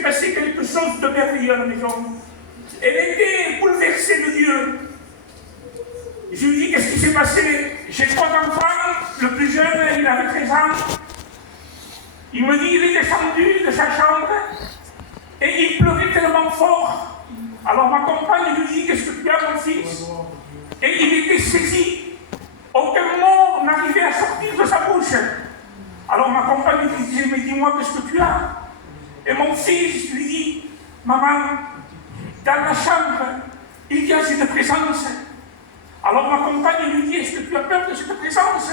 s'est passé quelque chose de merveilleux à la maison. Elle était bouleversée de Dieu. Je lui dis, qu'est-ce qui s'est passé? J'ai 3 enfants, le plus jeune, il avait 13 ans. Il me dit, il est descendu de sa chambre et il pleurait tellement fort. Alors ma compagne lui dit, qu'est-ce que tu as, mon fils? Et il était saisi. Aucun mot n'arrivait à sortir de sa bouche. Alors ma compagne lui disait, mais dis-moi, qu'est-ce que tu as? Et mon fils lui dit, maman, dans la chambre, il y a cette présence. Alors ma compagne lui dit, est-ce que tu as peur de cette présence?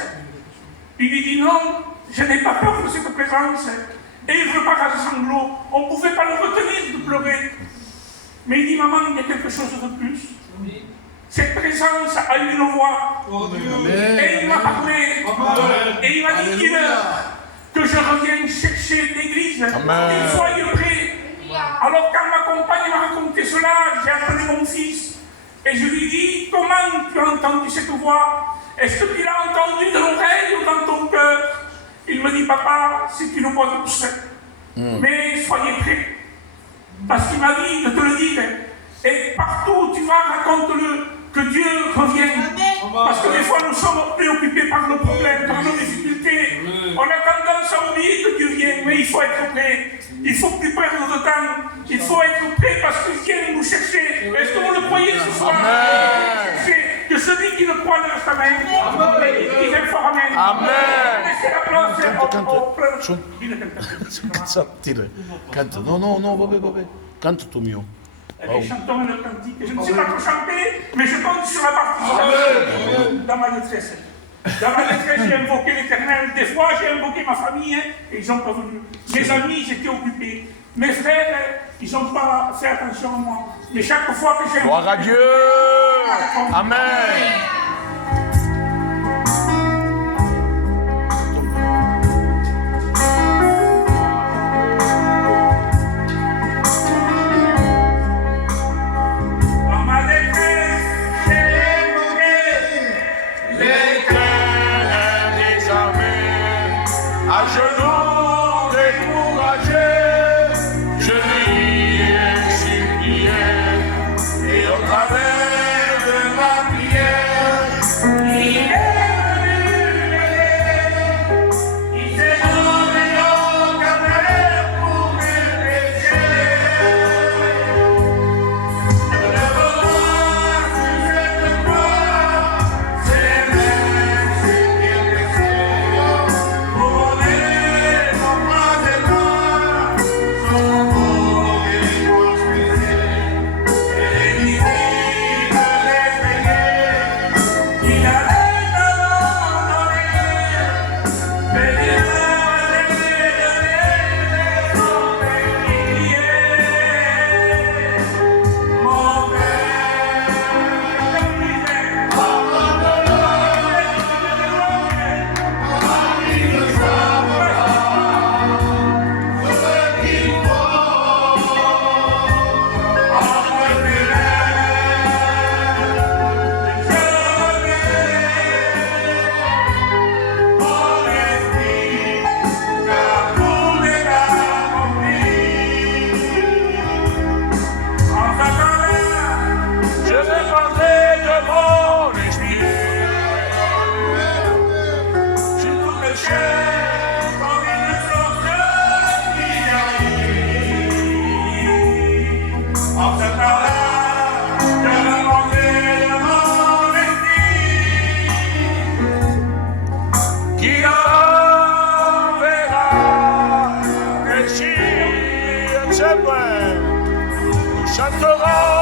Il lui dit, non, je n'ai pas peur de cette présence. Et il repart à sanglots. On ne pouvait pas le retenir de pleurer. Mais il dit, maman, il y a quelque chose de plus. Cette présence a eu une voix. Et il m'a parlé. Et il m'a dit, dis-leur que je revienne chercher l'église. Qu'il soit prêt. Alors quand ma compagne m'a raconté cela, j'ai appelé mon fils. Et je lui dis, comment tu as entendu cette voix? Est-ce que tu l'as entendue de l'oreille ou dans ton cœur? Il me dit, papa, c'est une voix douce. Mais soyez prêts. Parce qu'il m'a dit de te le dire. Et partout où tu vas, raconte-le que Dieu revienne. Parce que des fois, nous sommes préoccupés par nos problèmes, par nos difficultés. On a tendance à oublier que Dieu vient, mais il faut être prêt. Il faut plus perdre de temps. Il faut être prêt parce qu'il vient nous chercher. Est-ce que vous le croyez ce soir? Que celui qui le croit ne reste amen. Et il dit fort amen. Amen. Laissez la place Non, vabbè. Canta tu mio. Chantons le cantique. Je ne sais pas trop chanter, mais je compte sur la partition dans ma détresse. Dans ma détresse, j'ai invoqué l'Éternel. Des fois, j'ai invoqué ma famille et ils n'ont pas venu. Mes amis, j'étais occupé. Mes frères, ils n'ont pas fait attention à moi. Mais chaque fois que j'ai... Gloire à Dieu. Amen. Chantera